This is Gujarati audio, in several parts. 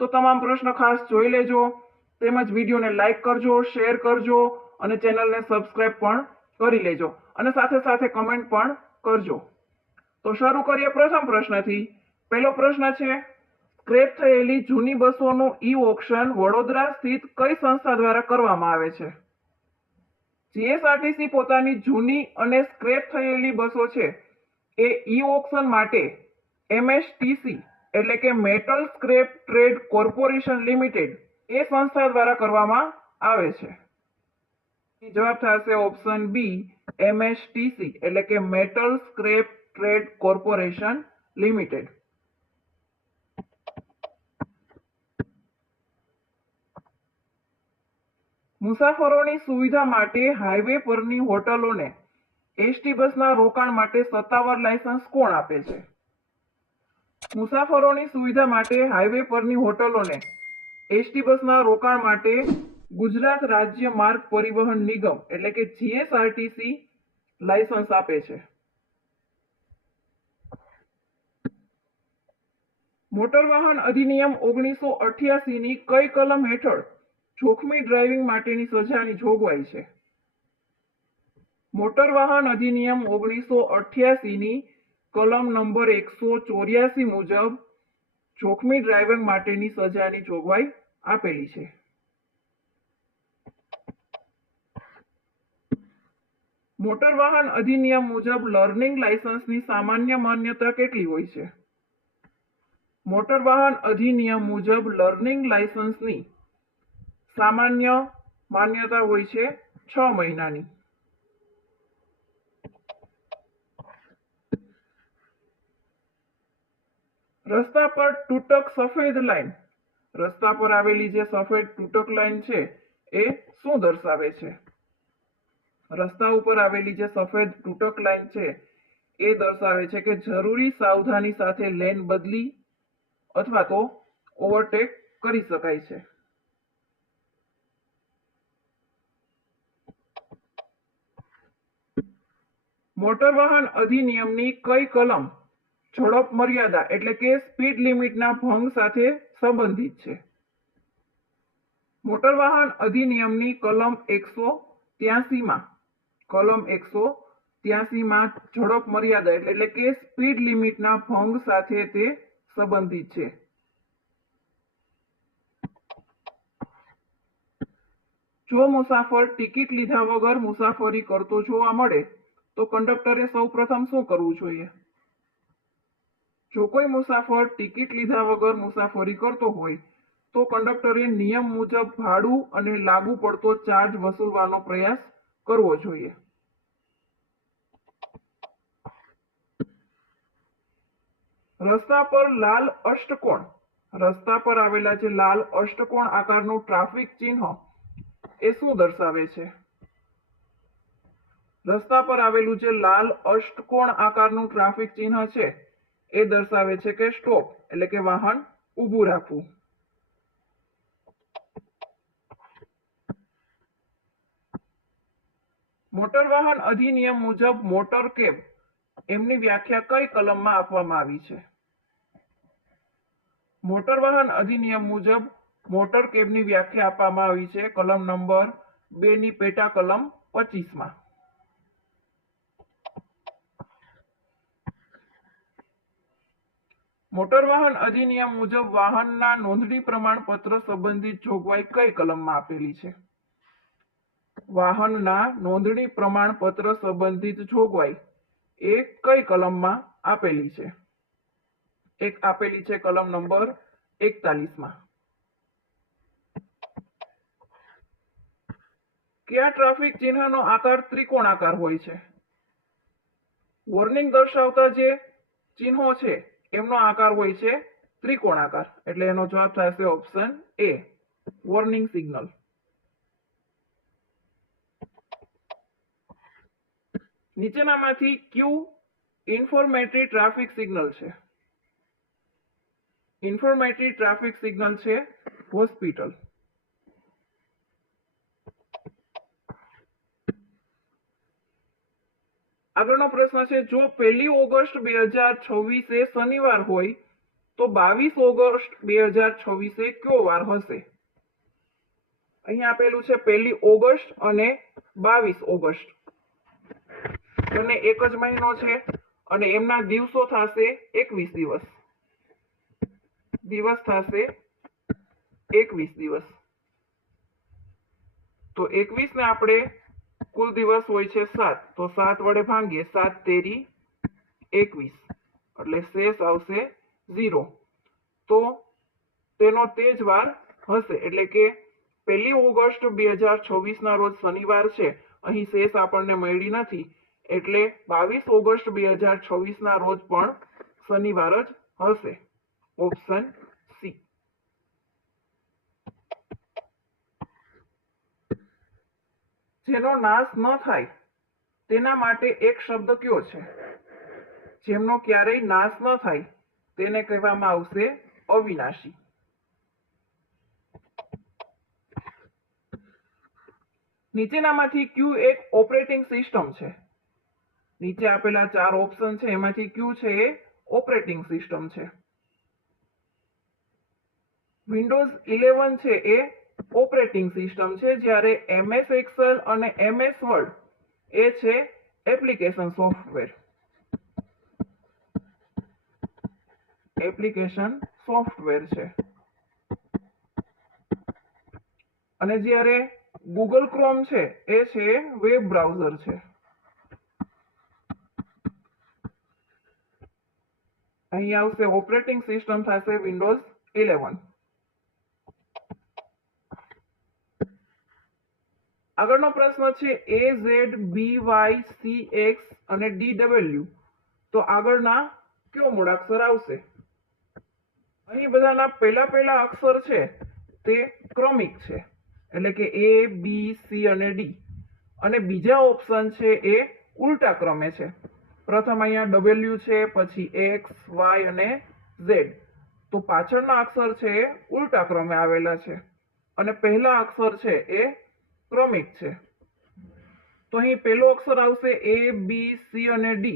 તો તમામ પ્રશ્ન ખાસ જોઈ લેજો, તેમજ વિડીયોને લાઈક કરજો, શેર કરજો અને ચેનલને સબસ્ક્રાઇબ પણ કરી લેજો અને સાથે સાથે કમેન્ટ પણ કરજો. તો શરૂ કરીએ પ્રથમ પ્રશ્નથી. પહેલો પ્રશ્ન છે, સ્ક્રેપ થયેલી જૂની બસોનું ઈ ઓક્શન વડોદરા સ્થિત કઈ સંસ્થા દ્વારા કરવામાં આવે છે? જીએસઆરટીસી પોતાની જૂની અને સ્ક્રેપ થયેલી બસો છે એ ઈ ઓક્શન માટે એમએસટીસી એટલે કે metal scrap trade corporation limited એ સંસ્થા દ્વારા કરવામાં આવે છે. જવાબ થશે ઓપ્શન બી, એમએસટીસી એટલે કે metal scrap trade corporation limited. મુસાફરોની સુવિધા માટે હાઈવે પરની હોટલોને એસટી બસના રોકાણ માટે સત્તાવાર લાયસન્સ કોણ આપે છે? મુસાફરોની સુવિધા માટે હાઈવે પરની હોટલોને એસટી બસના રોકાણ માટે ગુજરાત રાજ્ય માર્ગ પરિવહન નિગમ એટલે કે જીએસઆરટીસી લાયસન્સ આપે છે. મોટર વાહન અધિનિયમ 1988 ની કઈ કલમ હેઠળ જોખમી ડ્રાઇવિંગ માટેની સજાની જોગવાઈ છે? મોટર વાહન અધિનિયમ 1988 ની કલમ નંબર 184 મુજબ જોખમી ડ્રાઇવિંગ માટેની સજાની જોગવાઈ આપેલી છે. મોટર વાહન અધિનિયમ મુજબ લર્નિંગ લાયસન્સની સામાન્ય માન્યતા કેટલી હોય છે? મોટર વાહન અધિનિયમ મુજબ લર્નિંગ લાયસન્સની સામાન્ય માન્યતા હોય છે 6 મહિનાની. રસ્તા પર તૂટક સફેદ લાઈન, રસ્તા પર આવેલી જે સફેદ તૂટક લાઈન છે એ શું દર્શાવે છે? રસ્તા ઉપર આવેલી જે સફેદ તૂટક લાઈન છે એ દર્શાવે છે કે જરૂરી સાવધાની સાથે લેન બદલી અથવા તો ઓવરટેક કરી શકાય છે. મોટર વાહન અધિનિયમની કઈ કલમ ઝડપ મર્યાદા એટલે કે સ્પીડ લિમિટના ભંગ સાથે સંબંધિત છે? મોટર વાહન અધિનિયમની કલમ 183 માં ઝડપ મર્યાદા એટલે કે સ્પીડ લિમિટના ભંગ સાથે તે સંબંધિત છે. જો મુસાફર ટિકિટ લીધા વગર મુસાફરી કરતો જોવા મળે તો કંડક્ટરે સૌપ્રથમ શું કરવું જોઈએ? જો કોઈ મુસાફર ટિકિટ લીધા વગર મુસાફરી કરતો હોય તો કંડક્ટરે નિયમ મુજબ ભાડું અને લાગુ પડતો ચાર્જ વસૂલવાનો પ્રયાસ કરવો જોઈએ. રસ્તા પર લાલ અષ્ટકોણ, રસ્તા પર આવેલા જે લાલ અષ્ટકોણ આકારનું ટ્રાફિક ચિહ્ન એ શું દર્શાવે છે? રસ્તા પર આવેલું જે લાલ અષ્ટકોણ આકારનું ટ્રાફિક ચિહ્ન છે એ દર્શાવે છે કે સ્ટોપ એટલે કે વાહન ઊભું રાખવું. મોટર વાહન અધિનિયમ મુજબ મોટર કેબ એમની વ્યાખ્યા કઈ કલમમાં આપવામાં આવી છે? મોટર વાહન અધિનિયમ મુજબ મોટર કેબની વ્યાખ્યા આપવામાં આવી છે કલમ નંબર 2 ની પેટા કલમ 25 માં. મોટર વાહન અધિનિયમ મુજબ વાહનના નોંધણી પ્રમાણપત્ર સંબંધિત જોગવાઈ કઈ કલમમાં આપેલી છે? વાહનના નોંધણી પ્રમાણપત્ર સંબંધિત જોગવાઈ એ કઈ કલમમાં આપેલી છે? એક આપેલી છે કલમ નંબર 41 માં. કયા ટ્રાફિક ચિહ્નનો આકાર ત્રિકોણાકાર હોય છે? વોર્નિંગ દર્શાવતા જે ચિહ્નો છે એમનો આકાર હોય છે ત્રિકોણાકાર એટલે એનો જવાબ થશે ઓપ્શન એ, વોર્નિંગ સિગ્નલ. નીચેનામાંથી ક્યુ ઇન્ફોર્મેટરી ટ્રાફિક સિગ્નલ છે? ઇન્ફોર્મેટરી ટ્રાફિક સિગ્નલ છે હોસ્પિટલ. આગળનો પ્રશ્ન છે, જો 1 ઓગસ્ટ 2026 શનિવાર હોય તો 22 ઓગસ્ટ 2026 કયો વાર હશે? અહીંયા આપેલું છે 1 ઓગસ્ટ અને 22 ઓગસ્ટ, બંને એક જ મહિનો છે અને એમના દિવસો થશે 21 દિવસ. દિવસ થશે 21 દિવસ. તો 21 ને આપણે કુલ દિવસ હોય છે 7, તો 7 વડે ભાંગીએ, 7 તેરી 21, એટલે શેષ આવશે 0. તો તેનો તે જ વાર હશે, એટલે કે 1 ઓગસ્ટ 2026 ના રોજ શનિવાર છે. અહીં શેષ આપણને મળી નથી, એટલે 22 ઓગસ્ટ 2026 ના રોજ પણ શનિવાર જ હશે. Option C. જેનો નાશ ન થાય તેના માટે એક શબ્દ કયો છે? જેમનો ક્યારેય નાશ ન થાય તેને કહેવામાં આવશે અવિનાશી. નીચેનામાંથી કયું એક ઓપરેટિંગ સિસ્ટમ છે? નીચે આપેલા 4 ઓપ્શન છે, એમાંથી કયું છે એ ઓપરેટિંગ સિસ્ટમ છે? વિન્ડોઝ 11 છે એ ઓપરેટિંગ સિસ્ટમ છે, જ્યારે MS એક્સેલ અને MS વર્ડ એ છે એપ્લિકેશન સોફ્ટવેર. એપ્લિકેશન સોફ્ટવેર છે. અને જ્યારે ગૂગલ ક્રોમ છે એ છે વેબ બ્રાઉઝર છે. અહીં આવશે ઓપરેટિંગ સિસ્ટમ થશે વિન્ડોઝ 11. આગળનો પ્રશ્ન છે AZBYCX અને DW, તો આગળના કયો મૂળાક્ષર આવશે? અહીં બધાના પહેલા અક્ષર છે તે ક્રમિક છે, એટલે કે A, B, C અને D, અને બીજા ઓપ્શન છે એ ઉલટા ક્રમે છે. પ્રથમ અહીંયા W છે, પછી X, Y અને Z, તો પાછળના અક્ષર છે એ ઉલટા ક્રમે આવેલા છે અને પહેલા અક્ષર છે એ ક્રમિક છે. તો અહીં પહેલો અક્ષર આવશે A, B, C અને D,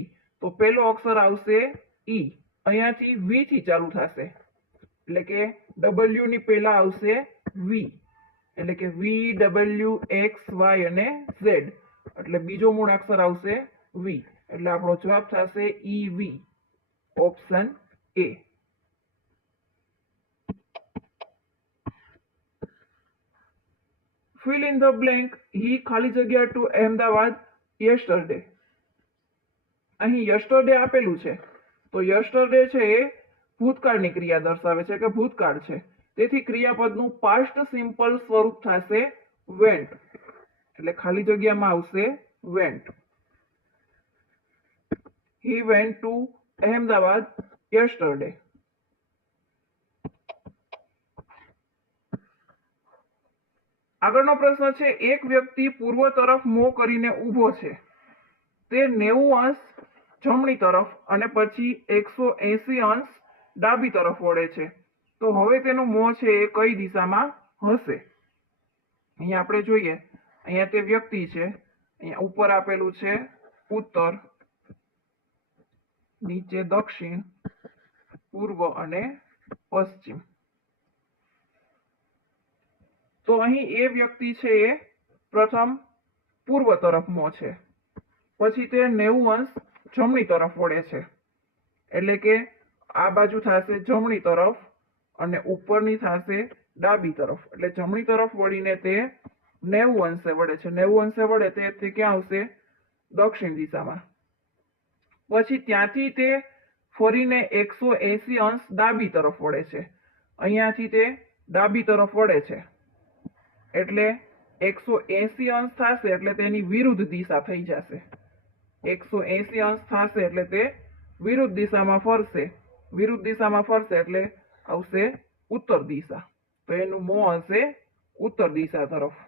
તો પહેલો અક્ષર આવશે E. અહીંયાથી V થી ચાલુ થશે, એટલે કે W ની પહેલા આવશે V, એટલે કે V, W, X, Y અને Z, એટલે બીજો મૂળાક્ષર આવશે V, એટલે આપણો જવાબ થશે EV. Option A. Fill in the blank. He ખાલી જગ્યા to અહેમદાબાદ yesterday. અહીં yesterday આપેલું છે, તો yesterday છે એ ભૂતકાળની ક્રિયા દર્શાવે છે કે ભૂતકાળ છે, તેથી ક્રિયાપદનું પાસ્ટ સિમ્પલ સ્વરૂપ થશે went, એટલે ખાલી જગ્યામાં આવશે went. He went to Ahmedabad yesterday. આગળનો પ્રશ્ન છે એક વ્યક્તિ પૂર્વ તરફ મોં કરીને ઊભો છે, તે 90 અંશ જમણી તરફ અને પછી 180 અંશ ડાબી તરફ વળે છે, તો હવે તેનું મોં છે એ કઈ દિશામાં હશે? અહીંયા આપણે જોઈએ, અહીંયા તે વ્યક્તિ છે, અહીંયા ઉપર આપેલું છે ઉત્તર, નીચે દક્ષિણ, પૂર્વ અને પશ્ચિમ. તો અહીં એ વ્યક્તિ છે એ પ્રથમ પૂર્વ તરફ મોં છે, પછી તે 90 અંશ જમણી તરફ વળે છે, એટલે કે આ બાજુ થશે જમણી તરફ અને ઉપરની થશે ડાબી તરફ, એટલે જમણી તરફ વળીને તે 90 અંશે વળે છે. 90 અંશે વળે તે ક્યાં આવશે? દક્ષિણ દિશામાં. પછી ત્યાંથી તે ફરીને 180 અંશ ડાબી તરફ વળે છે. અહીંયાથી તે ડાબી તરફ વળે છે, એટલે 180 અંશ થશે એટલે તેની વિરુદ્ધ દિશા થઈ જશે. 180 અંશ થશે એટલે તે વિરુદ્ધ દિશામાં ફરશે. વિરુદ્ધ દિશામાં ફરશે એટલે આવશે ઉત્તર દિશા, તો એનું મોં હશે ઉત્તર દિશા તરફ.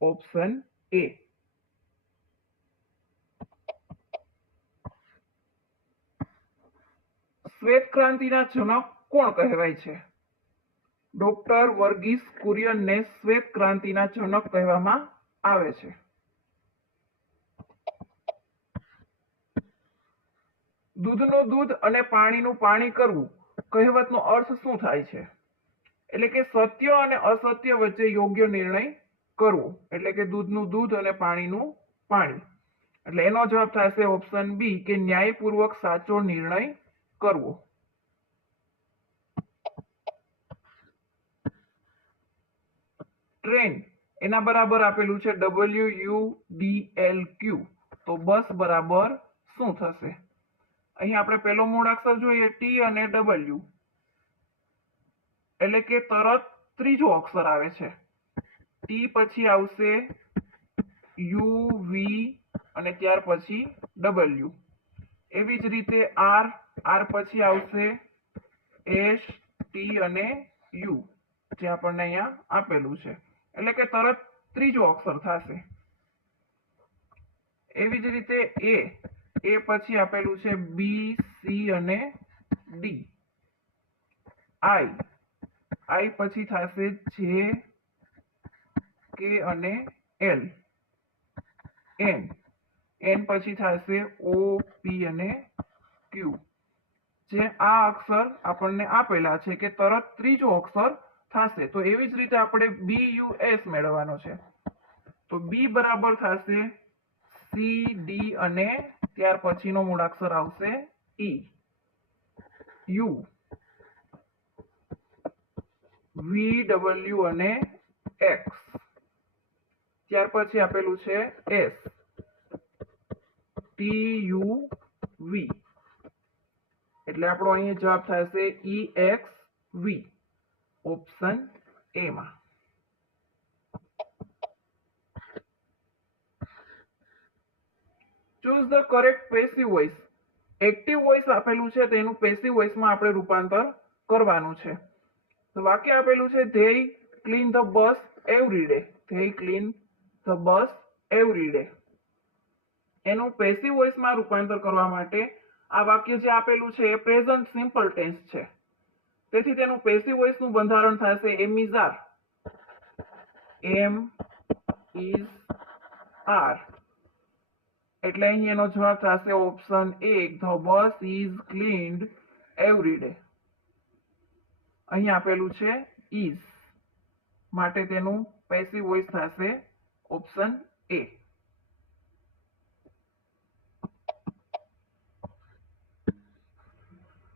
Option A. શ્વેત ક્રાંતિના જનક કોણ કહેવાય છે? ડોક્ટર વર્ગીસ કુરિયનને શ્વેત ક્રાંતિના જનક કહેવામાં આવે છે. દૂધનું દૂધ અને પાણીનું પાણી કરવું કહેવતનો અર્થ શું થાય છે? એટલે કે સત્ય અને અસત્ય વચ્ચે યોગ્ય નિર્ણય કરવો, એટલે કે દૂધનું દૂધ અને પાણીનું પાણી. એટલે એનો જવાબ થશે ઓપ્શન બી કે ન્યાયપૂર્વક સાચો નિર્ણય કરવો. ટ્રેન એના બરાબર આપેલું છે WUDLQ. તો બસ બરાબર શું થશે? અહીં આપણે પહેલો મૂળાક્ષર જોઈએ ટી અને ડબલ્યુ, એટલે કે તરત ત્રીજો અક્ષર આવે છે. ટી પછી આવશે યુ વી અને ત્યાર પછી ડબલ્યુ. એવી જ રીતે આર પછી આવશે એસ ટી અને યુ, જે આપણને અહીંયા આપેલું છે, એટલે કે તરત ત્રીજો અક્ષર થશે. એવી જ રીતે એ પછી આપેલું છે બી સી અને ડી. આઈ પછી થશે જે કે અને એલ. એન પછી થશે ઓ પી અને ક્યુ. જે આ અક્ષર આપણને આપેલા છે કે તરત ત્રીજો અક્ષર થશે. તો એવી જ રીતે આપણે BUS મેળવવાનો છે. તો બી બરાબર થશે સી ડી અને ત્યાર પછીનો મૂળાક્ષર આવશે ઈ. યુ વી ડબલ્યુ અને એક્સ. ત્યાર પછી આપેલું છે એસ ટી યુ વી. એટલે આપણો અહીં જવાબ થશે EXV, ઓપ્શન એ માં. Choose the correct passive voice. Active voice આપેલું છે તેનું પેસિવ વોઇસમાં આપણે રૂપાંતર કરવાનું છે. તો વાક્ય આપેલું છે they clean the bus every day. They clean the bus every day. એનું પેસિવ વોઇસમાં રૂપાંતર કરવા માટે આ વાક્ય જે આપેલું છે એ પ્રેઝન્ટ સિમ્પલ ટેન્સ છે. તેથી તેનું પેસિવ વોઇસનું બંધારણ થશે am is are. Am is are. એટલે અહીં એનો જવાબ થશે option A, the bus is cleaned every day. અહીં આપેલું છે ઇઝ, માટે તેનું પેસિવ વોઇસ થશે ઓપ્શન એ.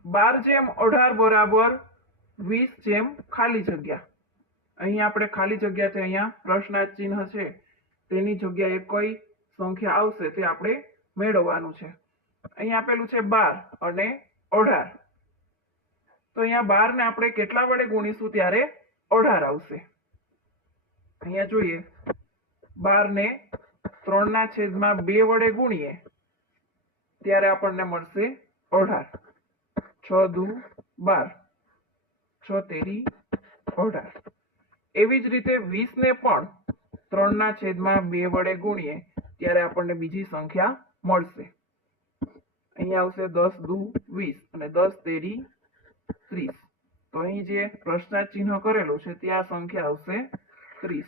12/18 બરાબર 20 ખાલી જગ્યા. અહીં આપણે ખાલી જગ્યા છે, અહીંયા પ્રશ્નાર્થ ચિહ્ન છે, તેની જગ્યાએ કઈ સંખ્યા આવશે તે આપણે મેળવવાનું છે. અહીં આપેલું છે 12 અને 18. તો અહીંયા 12 ને આપણે કેટલા વડે ગુણીશું ત્યારે 18 આવશે? અહીંયા જોઈએ 12 ને 3/2 વડે ગુણીએ ત્યારે આપણને મળશે 18. 6 દુ 12, 6 તેરી 18. એવી જ રીતે 20 ને પણ 3/2 વડે ગુણીએ ત્યારે આપણને બીજી સંખ્યા મળશે. અહીંયા આવશે 10 દુ 20 અને 10 તેરી 30. તો અહીં જે પ્રશ્નાર્થ ચિહ્ન કરેલું છે ત્યાં સંખ્યા આવશે 30.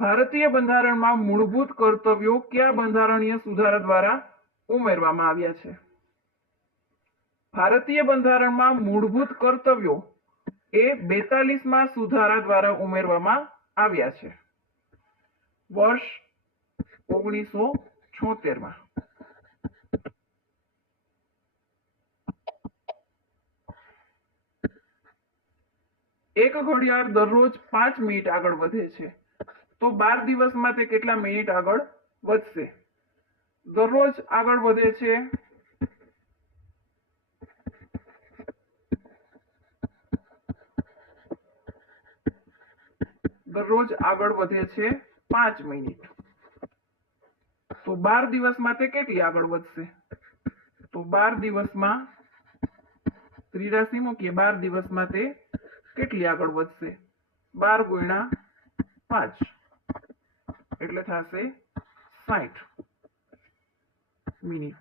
ભારતીય બંધારણમાં મૂળભૂત કર્તવ્યો કયા બંધારણીય સુધારા દ્વારા ઉમેરવામાં આવ્યા છે? ભારતીય બંધારણમાં મૂળભૂત કર્તવ્યો એ 42માં સુધારા દ્વારા ઉમેરવામાં આવ્યા છે. વર્ષ 1976માં. એક ઘડિયાળ દરરોજ 5 મિનિટ આગળ વધે છે, તો 12 દિવસમાં તે કેટલા મિનિટ આગળ વધશે? દરરોજ આગળ વધે છે દરરોજ આગળ વધે છે 5 મિનિટ, તો 12 દિવસમાં તે કેટલી આગળ વધશે? તો 12 દિવસમાં ત્રિરાશી મૂકીએ, 12 દિવસમાં તે કેટલી આગળ વધશે? 12 ગુણ્યા 5 એટલે થશે 60 મિનિટ.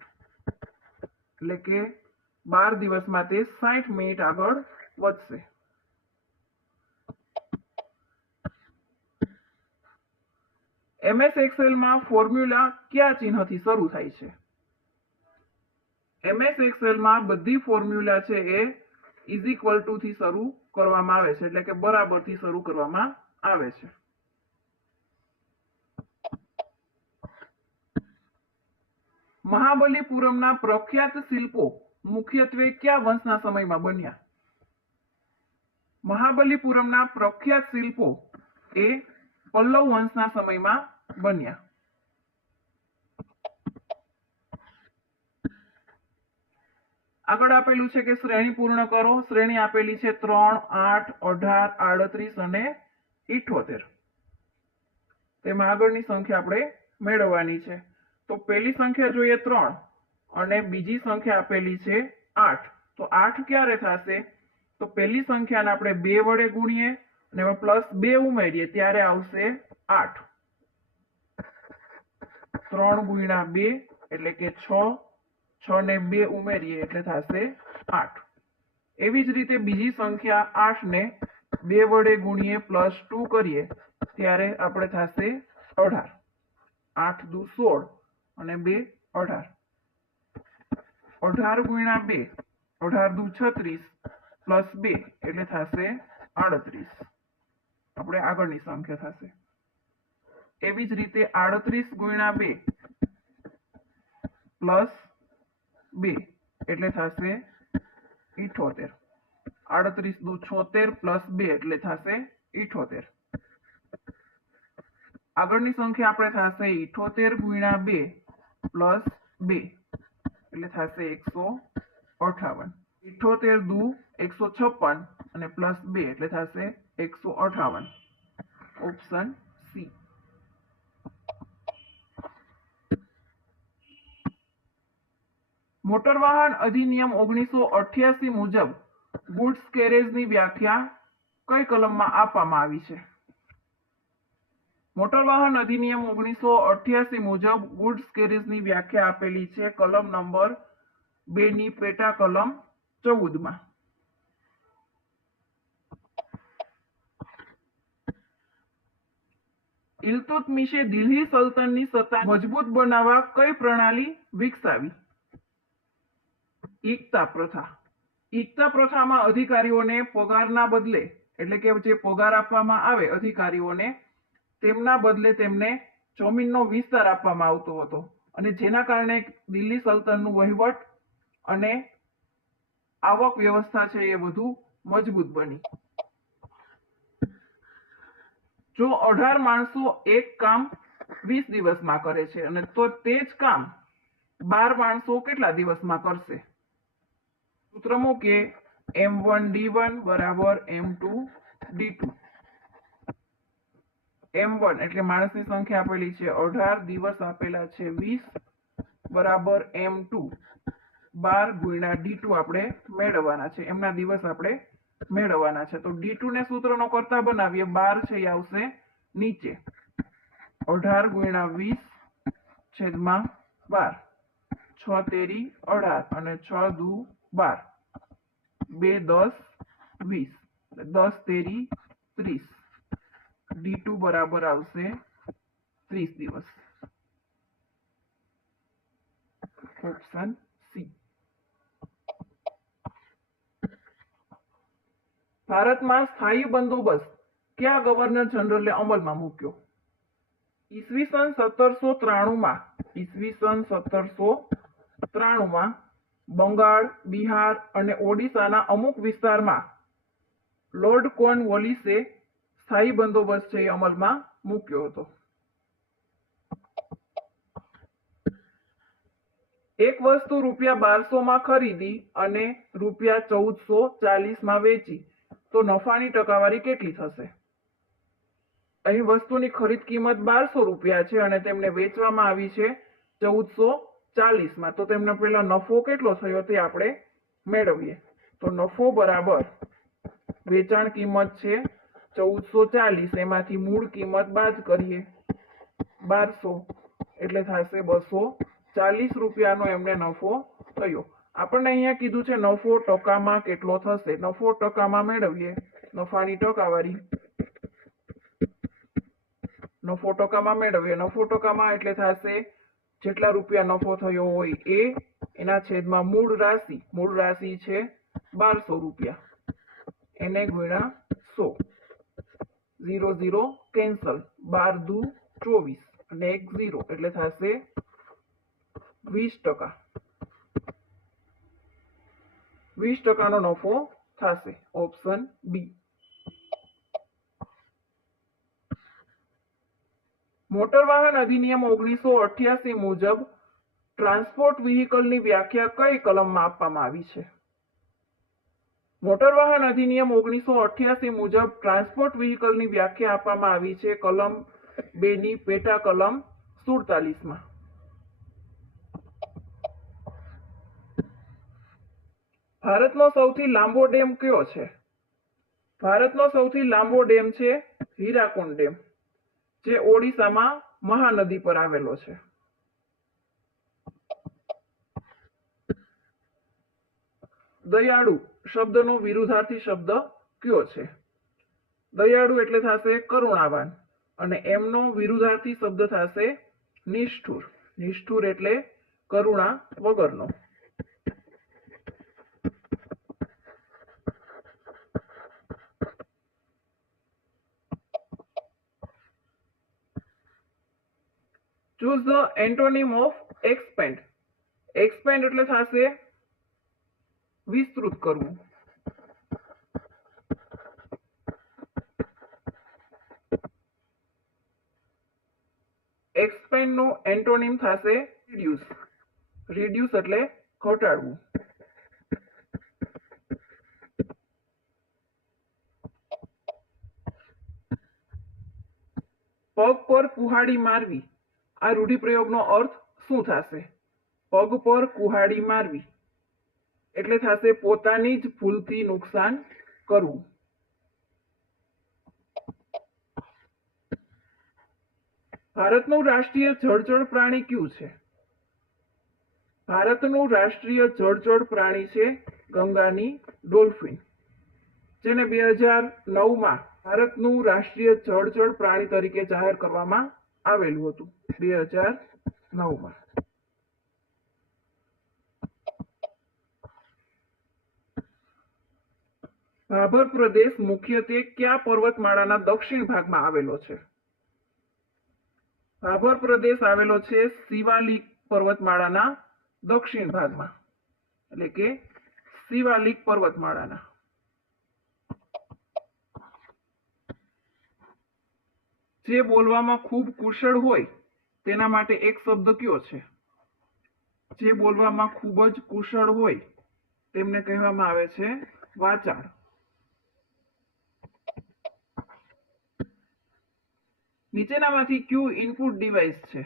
એટલે કે 12 દિવસમાં તે 60 મિનિટ આગળ વધશે. MS એક્સેલમાં ફોર્મ્યુલા કયા ચિહ્નથી શરૂ થાય છે? MS એક્સેલમાં બધી ફોર્મ્યુલા છે એ ઇઝ ઇક્વલ ટુ થી શરૂ કરવામાં આવે છે, એટલે કે બરાબરથી શરૂ કરવામાં આવે છે. મહાબલીપુરમના પ્રખ્યાત શિલ્પો મુખ્યત્વે કયા વંશના સમયમાં બન્યા? મહાબલીપુરમના પ્રખ્યાત શિલ્પો એ પલ્લવ વંશના સમયમાં બન્યા. આગળ આપેલું છે કે શ્રેણી પૂર્ણ કરો. શ્રેણી આપેલી છે 3, 8, 18, 38 અને 78. તેમાં આગળની સંખ્યા આપણે મેળવવાની છે. તો પહેલી સંખ્યા જોઈએ 3 અને બીજી સંખ્યા આપેલી છે 8. તો 8 ક્યારે થશે? તો પહેલી સંખ્યાને આપણે 2 વડે ગુણીએ અને એમાં +2 ઉમેરીએ ત્યારે આવશે 8. 3 ગુણ્યા 2 એટલે કે 6. 6 ને 2 ઉમેરીએ એટલે થશે 8. એવી જ રીતે બીજી સંખ્યા 8 ને 2 વડે ગુણીએ +2 કરીએ ત્યારે આપણે થશે 18. 8 દુ 16 અને 2 18. 18 ગુણ્યા 2 18 દુ 36 +2 એટલે થશે 38. આપણે આગળની સંખ્યા થશે. એવી જ રીતે 38 ગુણ્યા 2 +2 એટલે થશે 78. 38 દુ 76 +2 એટલે થશે 78. આગળની સંખ્યા આપણે થશે 78 ગુણ્યા 2 +2 એટલે થશે 158. 78 દુ 156 અને +2 એટલે થશે 158. Option C. મોટર વાહન અધિનિયમ 1988 મુજબ ગુડ્સ કેરેજની વ્યાખ્યા કઈ કલમમાં આપવામાં આવી છે? મોટર વાહન અધિનિયમ 1988 મુજબ ગુડ્સ કેરેજની વ્યાખ્યા આપેલી છે કલમ નંબર 2 ની પેટા કલમ 14 માં. ઇલ્તુત્મિશે દિલ્હી સલ્તનની સત્તા મજબૂત બનાવવા કઈ પ્રણાલી વિકસાવી? એકતા પ્રથા. એકતા પ્રથામાં અધિકારીઓને પગારના બદલે એટલે કે જે પગાર આપવામાં આવે અધિકારીઓને તેમના બદલે તેમને જમીનનો વિસ્તાર આપવામાં આવતો હતો અને જેના કારણે દિલ્હી સલ્તનતનું વહીવટ અને આવક વ્યવસ્થા છે એ વધુ મજબૂત બની. જો 18 માણસો એક કામ 20 દિવસમાં કરે છે અને તો તે જ કામ 12 માણસો કેટલા દિવસમાં કરશે? સૂત્ર મૂકીએ M1D1 બરાબર M2D2. M1 એટલે માણસની સંખ્યા આપેલી છે 18, દિવસ આપેલા છે 20 બરાબર M2 12 ગુણ્યા D2 આપણે મેળવવાના છે. એમના દિવસ આપણે મેળવવાના છે. તો D2 ને સૂત્રનો કરતા બનાવીએ. 12 છે એ આવશે નીચે. 18 ગુણ્યા 20 છેદમાં 12. 6 તેરી 18 અને 6 દુ 12. 2 10 20. 10 તેરી 30. D2 બરાબર આવશે 30 દિવસ. Option C. ભારતમાં સ્થાયી બંદોબસ્ત કયા ગવર્નર જનરલે અમલમાં મૂક્યો? ઈસવીસન 1793માં બંગાળ, બિહાર અને ઓડિશાના અમુક વિસ્તારમાં લોર્ડ કોર્નવોલિસે સ્થાયી બંદોબસ્ત છે એ અમલમાં મૂક્યો હતો. એક વસ્તુ ₹1200 ખરીદી અને ₹1440 વેચી તો નફાની ટકાવારી કેટલી થશે? અહીં વસ્તુની ખરીદ કિંમત ₹1200 છે અને તેમને વેચવામાં આવી છે 1440 તો તેમને પેલા નફો કેટલો થયો તે આપણે મેળવીએ. તો નફો બરાબર વેચાણ કિંમત છે 1440, એમાંથી મૂળ કિંમત બાદ કરીએ 1200 એટલે થશે ₹240 એમને નફો થયો. આપણને અહીંયા કીધું છે નફો ટકામાં કેટલો થશે. નફો ટકામાં મેળવીએ નફાની ટકાવારી. નફો ટકામાં મેળવીએ. નફો ટકામાં એટલે થશે જેટલા રૂપિયા નફો થયો હોય એ એના છેદમાં મૂળ રાશિ છે 1200 રૂપિયા, એને ગુણ્યા 100, 0 0 કેન્સલ, 12 દુ 24 અને 1 0 એટલે થશે 20%. 20%નો નફો થશે. Option B. મોટર વાહન અધિનિયમ 1988 મુજબ ટ્રાન્સપોર્ટ વ્હીકલની વ્યાખ્યા કઈ કલમમાં આપવામાં આવી છે? મોટર વાહન અધિનિયમ 1988 મુજબ ટ્રાન્સપોર્ટ વ્હીકલની વ્યાખ્યા આપવામાં આવી છે કલમ 2 ની પેટા કલમ 47માં. ભારતનો સૌથી લાંબો ડેમ કયો છે? ભારતનો સૌથી લાંબો ડેમ છે હીરાકુંડ ડેમ, જે ઓડિશામાં મહાનદી પર આવેલો છે. દયાળુ શબ્દનો વિરુદ્ધાર્થી શબ્દ કયો છે? દયાળુ એટલે થશે કરુણાવાન અને એમનો વિરુદ્ધાર્થી શબ્દ થશે નિષ્ઠુર. નિષ્ઠુર એટલે કરુણા વગરનો. Choose the antonym of expand. Expand એટલે થશે વિસ્તૃત કરવું. expand નો એન્ટોનિમ થશે reduce. reduce એટલે ઘટાડવું. પગ પર કુહાડી મારવી, આ રૂઢિપ્રયોગનો અર્થ શું થશે? પગ પર કુહાડી મારવી એટલે થશે પોતાની જ ભૂલથી નુકસાન કરવું. ભારતનું રાષ્ટ્રીય જળચર પ્રાણી કયું છે? ભારતનું રાષ્ટ્રીય જળચર પ્રાણી છે ગંગાની ડોલ્ફિન, જેને 2009માં ભારતનું રાષ્ટ્રીય જળચર પ્રાણી તરીકે જાહેર કરવામાં આવેલું હતું. 2009માં. ભાભર પ્રદેશ મુખ્યત્વે કયા પર્વતમાળાના દક્ષિણ ભાગમાં આવેલો છે? ભાભર પ્રદેશ આવેલો છે શિવાલિક પર્વતમાળાના દક્ષિણ ભાગમાં, એટલે કે શિવાલિક પર્વતમાળાના. જે બોલવામાં ખૂબ કુશળ હોય તેના માટે એક શબ્દ કયો છે? જે બોલવામાં ખૂબ જ કુશળ હોય તેમને કહેવામાં આવે છે વાચાળ. નીચેનામાંથી કયું ઇનપુટ ડિવાઇસ છે?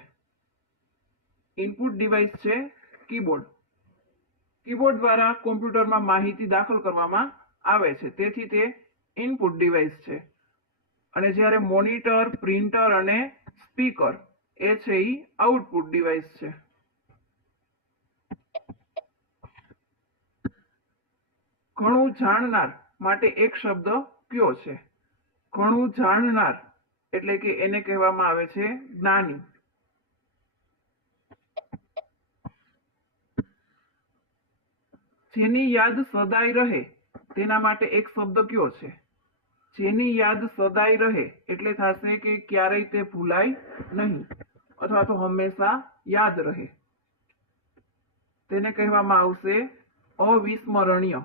ઇનપુટ ડિવાઇસ છે કીબોર્ડ. કીબોર્ડ દ્વારા કોમ્પ્યુટરમાં માહિતી દાખલ કરવામાં આવે છે, તેથી તે ઇનપુટ ડિવાઇસ છે. અને જ્યારે મોનિટર, પ્રિન્ટર અને સ્પીકર એ છે એ આઉટપુટ ડિવાઇસ છે. ઘણું જાણનાર માટે એક શબ્દ કયો છે? ઘણું જાણનાર એટલે કે એને કહેવામાં આવે છે જ્ઞાની. જેની યાદ સદાય રહે તેના માટે એક શબ્દ કયો છે? જેની યાદ સદાય રહે એટલે થશે કે ક્યારેય તે ભૂલાય નહીં અથવા તો હંમેશા યાદ રહે. તેને કહેવામાં આવશે અવિસ્મરણીય.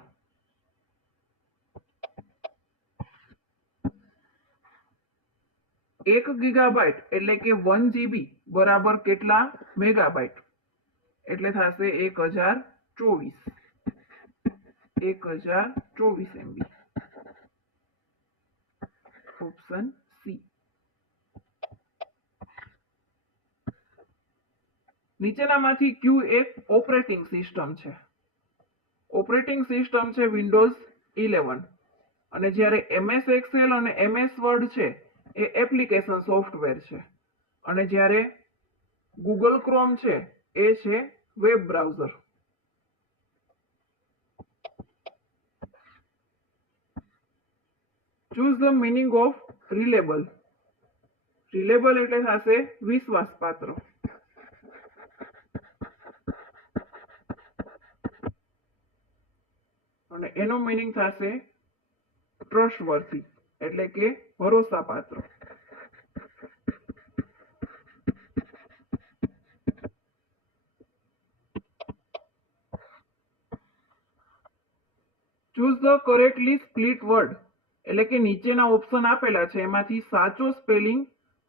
એક ગીગાબાઇટ એટલે કે 1 GB બરાબર કેટલા મેગાબાઇટ? એટલે થશે 1024 MB. Option C. નીચેનામાંથી કયું એક ઓપરેટિંગ સિસ્ટમ છે? ઓપરેટિંગ સિસ્ટમ છે વિન્ડોઝ 11. અને જ્યારે MS એક્સેલ અને MS વર્ડ છે એ એપ્લિકેશન સોફ્ટવેર છે, અને જ્યારે ગૂગલ ક્રોમ છે એ છે web browser. Choose the meaning of reliable. Reliable એટલે થશે વિશ્વાસપાત્ર. અને એનો મીનિંગ થશે ટ્રસ્ટવર્થી એટલે કે ભરોસાપાત્ર. Choose the correctly split word એટલે કે નીચેના ઓપ્શન આપેલા છે એમાંથી સાચો સ્પેલિંગ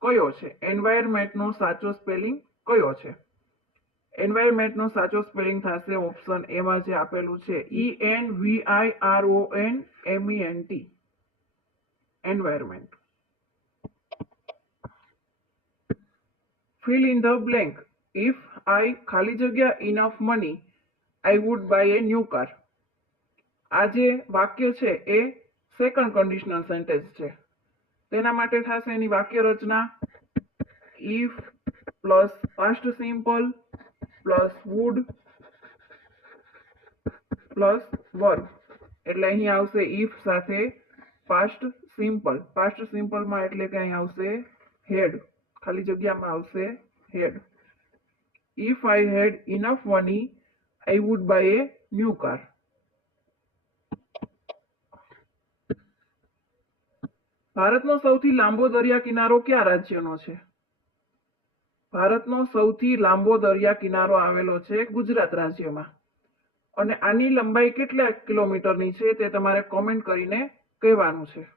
કયો છે? એન્વાયરમેન્ટનો સાચો સ્પેલિંગ કયો છે? એન્વાયરમેન્ટનો સાચો સ્પેલિંગ થશે ઓપ્શન એમાં જે આપેલું છે ENVIRONMENT. Environment. Fill in the blank. If I ખાલી જગ્યા enough money I would buy a new car. આ જે વાક્ય છે એ સેકન્ડ કન્ડિશનલ સેન્ટેન્સ છે. તેના માટે થશે એની વાક્ય રચના if plus past simple plus would plus verb. એટલે અહીં આવશે ઇફ સાથે પાસ્ટ સિમ્પલ. પાસ્ટ સિમ્પલમાં એટલે કે અહીં આવશે હેડ. ખાલી જગ્યામાં આવશે had. If I had enough money I would buy a new car. ભારતનો સૌથી લાંબો દરિયા કિનારો કયા રાજ્યનો છે? ભારતનો સૌથી લાંબો દરિયા કિનારો આવેલો છે ગુજરાત રાજ્યમાં. અને આની લંબાઈ કેટલા કિલોમીટરની છે તે તમારે કોમેન્ટ કરીને કહેવાનું છે.